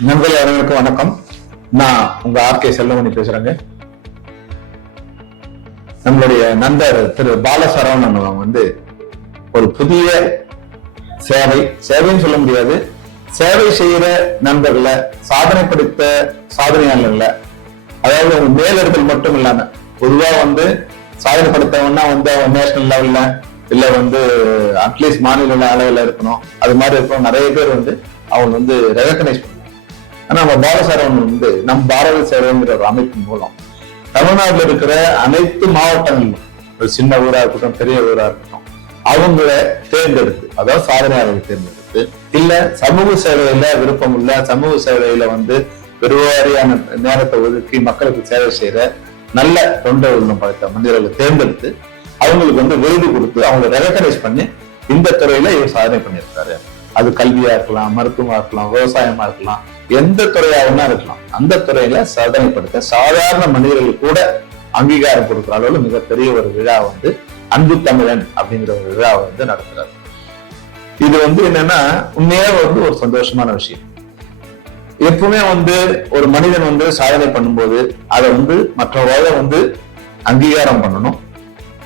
நண்பர்கள் அனைவருக்கும் வணக்கம். நான் உங்க ஆர்கே செல்வமணி பேசுறேங்க. நம்மளுடைய நண்பர் திரு பாலசரவணன் வந்து ஒரு புதிய சேவைன்னு சொல்ல முடியாது, சேவை செய்யற நண்பர்களை சாதனை படுத்த சாதனையாளர்களை, அதாவது மேலிடத்தில் மட்டும் இல்லாம பொதுவா சாதனை படுத்தவன்னா அவன் நேஷனல் லெவல்ல இல்ல அட்லீஸ்ட் மாநில அளவில் இருக்கணும். அது மாதிரி இருக்கணும். நிறைய பேர் அவங்க ரெகக்னைஸ் பண்ணுவாங்க. ஆனா நம்ம பாலசரவணன் நம் பாரத சேவைங்கிற ஒரு அமைப்பின் மூலம் தமிழ்நாட்டில் இருக்கிற அனைத்து மாவட்டங்களிலும், ஒரு சின்ன ஊரா இருக்கட்டும் பெரிய ஊரா இருக்கட்டும், அவங்கள தேர்ந்தெடுத்து, அதாவது சாதனையாளர்களை தேர்ந்தெடுத்து, இல்ல சமூக சேவையில விருப்பம் உள்ள, சமூக சேவையில பெருவாரியான நேரத்தை ஒதுக்கி மக்களுக்கு சேவை செய்யற நல்ல தொண்டை உள்ளம் படைத்த மனிதர்களை தேர்ந்தெடுத்து அவங்களுக்கு விருது கொடுத்து அவங்களை ரெகக்னைஸ் பண்ணி இந்த துறையில இவர் சாதனை பண்ணியிருக்காரு. அது கல்வியா இருக்கலாம், மருத்துவமா இருக்கலாம், விவசாயமா இருக்கலாம், எந்த துறையாகவும் இருக்கலாம். அந்த துறையில சாதனைப்படுத்த சாதாரண மனிதர்களுக்கு கூட அங்கீகாரம் கொடுக்கிற அளவுல மிகப்பெரிய ஒரு விழா அன்பு தமிழன் அப்படிங்கிற ஒரு விழா நடத்துறாரு. இது என்னன்னா உண்மையா ஒரு சந்தோஷமான விஷயம். எப்பவுமே ஒரு மனிதன் சாதனை பண்ணும்போது அதை மற்றவங்க அங்கீகாரம் பண்ணணும்,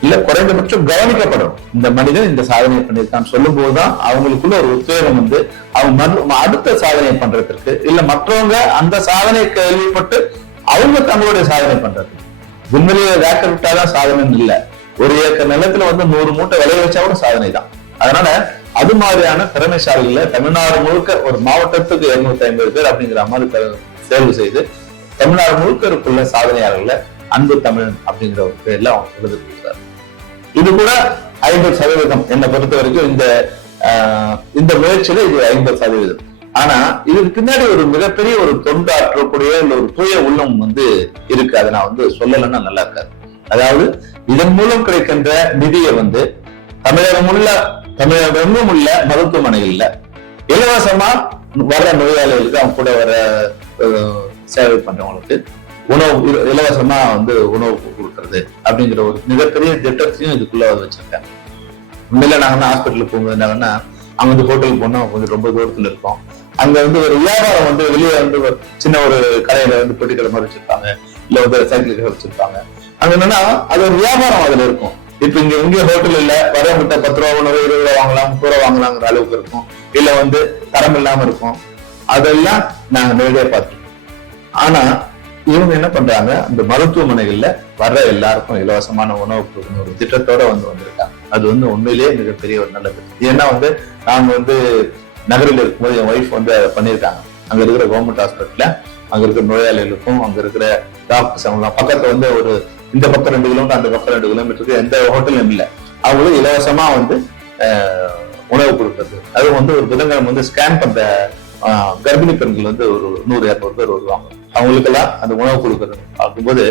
இல்ல குறைந்தபட்சம் கவனிக்கப்படணும். இந்த மனிதன் இந்த சாதனை பண்ணியிருக்கான்னு சொல்லும் போதுதான் அவங்களுக்குள்ள ஒரு உத்வேகம் அவங்க அடுத்த சாதனை பண்றதுக்கு, இல்ல மற்றவங்க அந்த சாதனை கேள்விப்பட்டு அவங்க தங்களுடைய சாதனை பண்றதுக்கு. உண்மையிலேயே வேக்க விட்டாதான் சாதனை இல்ல, ஒரு ஏக்கர் நிலத்துல 100 மூட்டை விளைய வச்சா கூட சாதனை தான். அதனால அது மாதிரியான திறமைசாலிகளை தமிழ்நாடு முழுக்க ஒரு மாவட்டத்துக்கு 250 பேர் அப்படிங்கிற மாதிரி தேர்வு செய்து தமிழ்நாடு முழுக்க இருக்குள்ள சாதனையாளர்களை அன்பு தமிழன் அப்படிங்கிற ஒரு பேர்ல அவங்க விருது கொடுத்தாரு. இது கூட 50% என்னை பொறுத்த வரைக்கும் இந்த முயற்சியில இது 50%. ஆனா இதுக்கு பின்னாடி ஒரு மிகப்பெரிய ஒரு தொண்டாற்றக்கூடிய ஒரு தூய உள்ளம் இருக்கு. அதை நான் சொல்லலைன்னா நல்லா இருக்காது. அதாவது இதன் மூலம் கிடைக்கின்ற நிதியை தமிழகமெங்கும் உள்ள மருத்துவமனைகள்ல இலவசமா வர்ற நோயாளிகளுக்கு, அவங்க கூட வர சேவை பண்றவங்களுக்கு இலவசமா உணவு கொடுக்கறது அப்படிங்கிற ஒரு மிகப்பெரிய திட்டத்தையும் இதுக்குள்ள வச்சிருக்காங்க. உண்மையில நாங்க ஹாஸ்பிட்டலுக்கு போகும்போது என்னன்னா, அங்க ஹோட்டலுக்கு போனா ரொம்ப தூரத்துல இருக்கோம். அங்க ஒரு வியாபாரம் வெளியே சின்ன ஒரு கடையில பெட்டி கடை மாதிரி வச்சிருப்பாங்க, இல்ல சைக்கிள் கடை வச்சிருப்பாங்க. அங்க என்னன்னா அது ஒரு வியாபாரம் அதுல இருக்கும். இப்ப இங்க ஹோட்டல் இல்ல, வரவங்கிட்ட 10 ரூபா உணவு 20 ரூபா வாங்கலாம், 30 ரூபா வாங்கலாங்கிற அளவுக்கு இருக்கும். இல்ல தரம் இல்லாம இருக்கும். அதெல்லாம் நாங்க நேரடியா பார்த்தோம். ஆனா இவங்க என்ன பண்றாங்க, அந்த மருத்துவமனைகள்ல வர்ற எல்லாருக்கும் இலவசமான உணவு கொடுக்கணும் ஒரு திட்டத்தோட வந்திருக்காங்க. அது உண்மையிலேயே மிகப்பெரிய ஒரு நல்ல திட்டம். ஏன்னா நாங்க நகரில் இருக்கும்போது என் ஒய்ஃப் பண்ணியிருக்காங்க. அங்க இருக்கிற கவர்மெண்ட் ஹாஸ்பிட்டல்ல அங்க இருக்கிற நோயாளிகளுக்கும், அங்க இருக்கிற டாக்டர்ஸ் அவங்களாம் பக்கத்துல ஒரு இந்த பக்கம் 2 கிலோமீட்டர், அந்த பக்கம் 2 கிலோமீட்டருக்கு எந்த ஹோட்டலும் இல்லை. அவங்களும் இலவசமா உணவு கொடுக்கறது. அது ஒரு புதன்கிழமை ஸ்கேன் பண்ற கர்ப்பிணி பெண்கள் ஒரு 100-200 பேர் வருவாங்க. அவங்களுக்கெல்லாம் அந்த உணவு கொடுக்கறது பார்க்கும்போது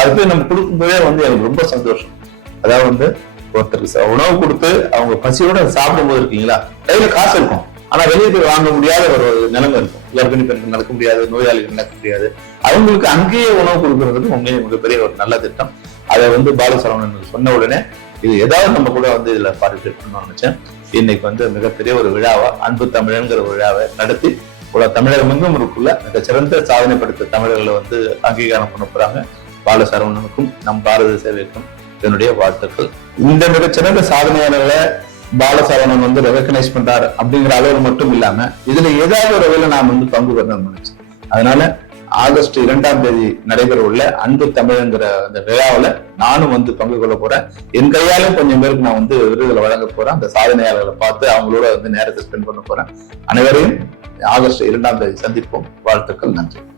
அதுக்கு நம்ம கொடுக்கும்போதே எனக்கு ரொம்ப சந்தோஷம். அதாவது ஒருத்தருக்கு உணவு கொடுத்து அவங்க பசியோட சாப்பிடும் போது இருக்கீங்களா, கையில காசு இருக்கும், ஆனா வெளியே போய் வாங்க முடியாத ஒரு நிலைமை இருக்கும். கர்ப்பிணி பெண்கள் நடக்க முடியாது, நோயாளிகள் நடக்க முடியாது. அவங்களுக்கு அங்கேயே உணவு கொடுக்கறது உண்மையை மிகப்பெரிய ஒரு நல்ல திட்டம். அதை பாலசரவணன் சொன்ன உடனே இது ஏதாவது நம்ம கூட இதுல பார்ட்டிசிபேட் பண்ணணும்னு நினைச்சேன். இன்னைக்கு மிகப்பெரிய ஒரு விழாவா அன்பு தமிழன்கிற விழாவை நடத்தி தமிழகம் எங்கும் இருக்குள்ள மிக சிறந்த சாதனை படுத்த தமிழர்களை அங்கீகாரம் பண்ண போறாங்க. பாலசரவணனுக்கும் நம் பாரத சேவைக்கும் என்னுடைய வாழ்த்துக்கள். இந்த மிகச்சிறந்த சாதனையாளர்களை பாலசரவணன் ரெகக்னைஸ் பண்றாரு அப்படிங்கிற அளவு மட்டும் இல்லாம இதுல ஏதாவது ஒரு வகையில நான் பங்கு பெறணும்னு நினைச்சேன். அதனால ஆகஸ்ட் 2ஆம் தேதி நடைபெற உள்ள அன்பு தமிழ்ங்கிற அந்த விழாவில நானும் பங்கு கொள்ள போறேன். என் கையாலும் கொஞ்சம் பேருக்கு நான் விருதுகளை வழங்க போறேன். அந்த சாதனையாளர்களை பார்த்து அவங்களோட நேரத்தை ஸ்பெண்ட் பண்ண போறேன். அனைவரையும் ஆகஸ்ட் 2ஆம் தேதி சந்திப்போம். வாழ்த்துக்கள். நன்றி.